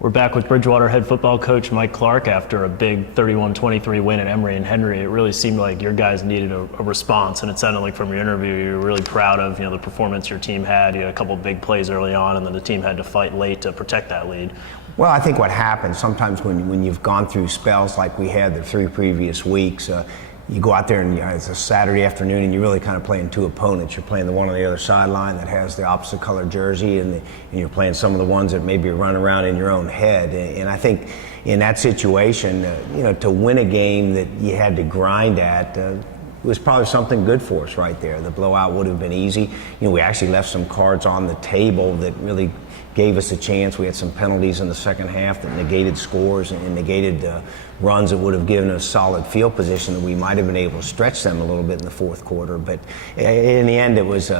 We're back with Bridgewater head football coach Mike Clark after a big 31-23 win at Emory and Henry. It really seemed like your guys needed a response, and it sounded like from your interview you were really proud of the performance your team had. You had a couple of big plays early on, and then the team had to fight late to protect that lead. Well, I think what happens sometimes when you've gone through spells like we had the 3 previous weeks, you go out there and it's a Saturday afternoon and you're really kind of playing two opponents. You're playing the one on the other sideline that has the opposite color jersey, and you're playing some of the ones that maybe run around in your own head. And I think in that situation, to win a game that you had to grind at, was probably something good for us right there. The blowout would have been easy. We actually left some cards on the table that really gave us a chance. We had some penalties in the second half that negated scores and negated runs that would have given us solid field position that we might have been able to stretch them a little bit in the fourth quarter. But in the end, it was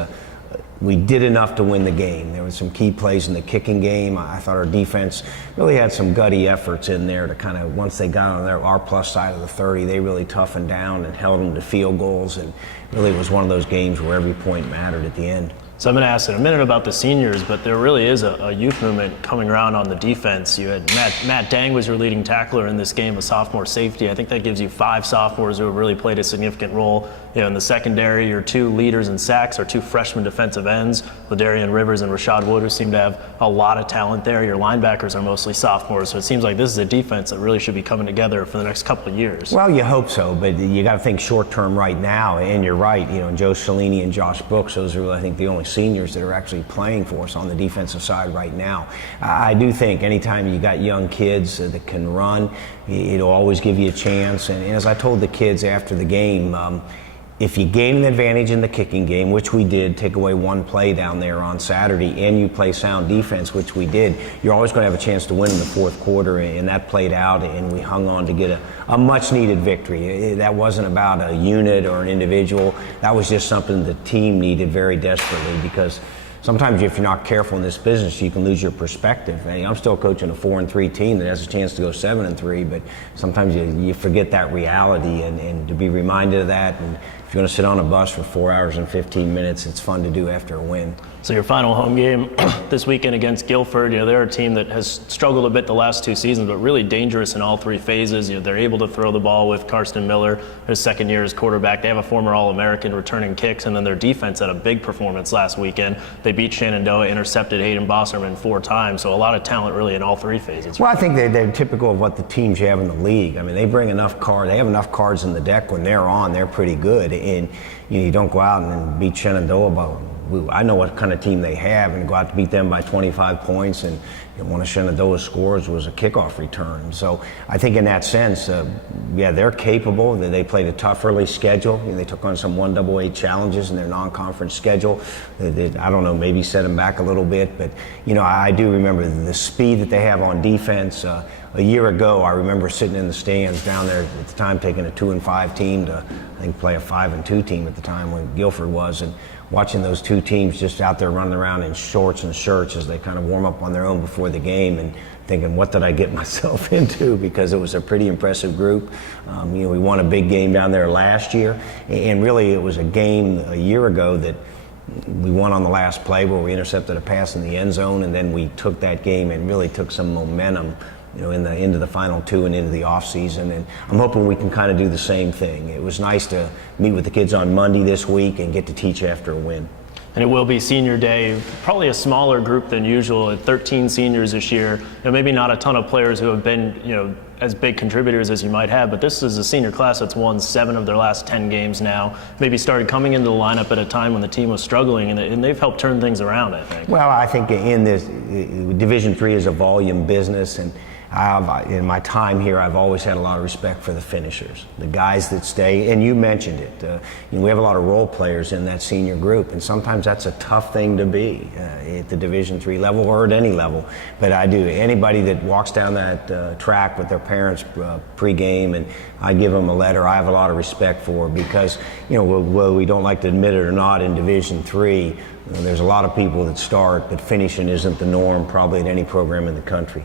we did enough to win the game. There were some key plays in the kicking game. I thought our defense really had some gutty efforts in there to kind of, once they got on our plus side of the 30, they really toughened down and held them to field goals. And really it was one of those games where every point mattered at the end. So I'm going to ask in a minute about the seniors, but there really is a youth movement coming around on the defense. You had Matt Dang was your leading tackler in this game, a sophomore safety. I think that gives you 5 sophomores who have really played a significant role in the secondary. Your 2 leaders in sacks are 2 freshman defensive ends, Ladarian Rivers and Rashad Wood, who seem to have a lot of talent there. Your linebackers are mostly sophomores, so it seems like this is a defense that really should be coming together for the next couple of years. Well, you hope so, but you got to think short term right now, and you're right. Joe Cellini and Josh Brooks, those are, I think, the only seniors that are actually playing for us on the defensive side right now. I do think anytime you got young kids that can run, it'll always give you a chance. And as I told the kids after the game, if you gain an advantage in the kicking game, which we did, take away 1 play down there on Saturday, and you play sound defense, which we did, you're always going to have a chance to win in the fourth quarter, and that played out, and we hung on to get a much-needed victory. That wasn't about a unit or an individual. That was just something the team needed very desperately, because sometimes if you're not careful in this business, you can lose your perspective. I'm still coaching a 4-3 team that has a chance to go 7-3, but sometimes you forget that reality, and to be reminded of that. And if you're going to sit on a bus for 4 hours and 15 minutes, it's fun to do after a win. So your final home game this weekend against Guilford, they're a team that has struggled a bit the last 2 seasons, but really dangerous in all 3 phases. They're able to throw the ball with Karsten Miller, his second year as quarterback. They have a former All-American returning kicks, and then their defense had a big performance last weekend. They beat Shenandoah, intercepted Hayden Bosserman 4 times, so a lot of talent really in all 3 phases. Well, I think they're typical of what the teams you have in the league. They bring enough cards. They have enough cards in the deck. When they're on, they're pretty good. And you don't go out and beat Shenandoah. I know what kind of team they have, and go out to beat them by 25 points. And one of Shenandoah's scores was a kickoff return. So I think in that sense, they're capable. They played a tough early schedule. They took on some 1AA challenges in their non-conference schedule. I don't know, maybe set them back a little bit. But, I do remember the speed that they have on defense. A year ago, I remember sitting in the stands down there at the time, taking a 2-5 team to, I think, play a 5-2 team at the time when Guilford was, and watching those 2 teams just out there running around in shorts and shirts as they kind of warm up on their own before the game, and thinking, what did I get myself into? Because it was a pretty impressive group. We won a big game down there last year, and really it was a game a year ago that we won on the last play where we intercepted a pass in the end zone, and then we took that game and really took some momentum into the final 2 and into the off season, and I'm hoping we can kind of do the same thing. It was nice to meet with the kids on Monday this week and get to teach after a win. And it will be senior day, probably a smaller group than usual, 13 seniors this year. Maybe not a ton of players who have been, as big contributors as you might have, but this is a senior class that's won 7 of their last 10 games now. Maybe started coming into the lineup at a time when the team was struggling, and they've helped turn things around, I think. Well, I think in this, Division III is a volume business, and in my time here, I've always had a lot of respect for the finishers, the guys that stay, and you mentioned it. We have a lot of role players in that senior group, and sometimes that's a tough thing to be at the Division III level or at any level. But I do. Anybody that walks down that track with their parents pregame, and I give them a letter, I have a lot of respect for, because, whether we don't like to admit it or not, in Division III, there's a lot of people that start, but finishing isn't the norm probably at any program in the country.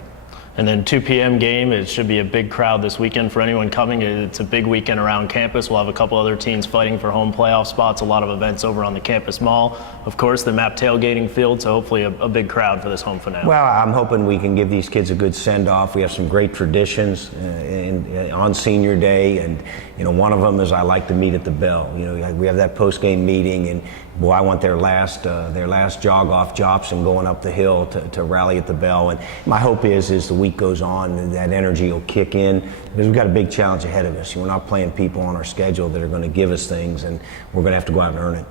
And then 2 p.m. game, it should be a big crowd this weekend for anyone coming. It's a big weekend around campus. We'll have a couple other teams fighting for home playoff spots, a lot of events over on the campus mall. Of course, the MAP tailgating field, so hopefully a big crowd for this home finale. Well, I'm hoping we can give these kids a good send-off. We have some great traditions on senior day, and one of them is I like to meet at the bell. We have that post-game meeting, and boy, I want their last jog-off Jopson going up the hill to rally at the bell. And my hope is the week goes on, that energy will kick in, because we've got a big challenge ahead of us. We're not playing people on our schedule that are going to give us things, and we're going to have to go out and earn it.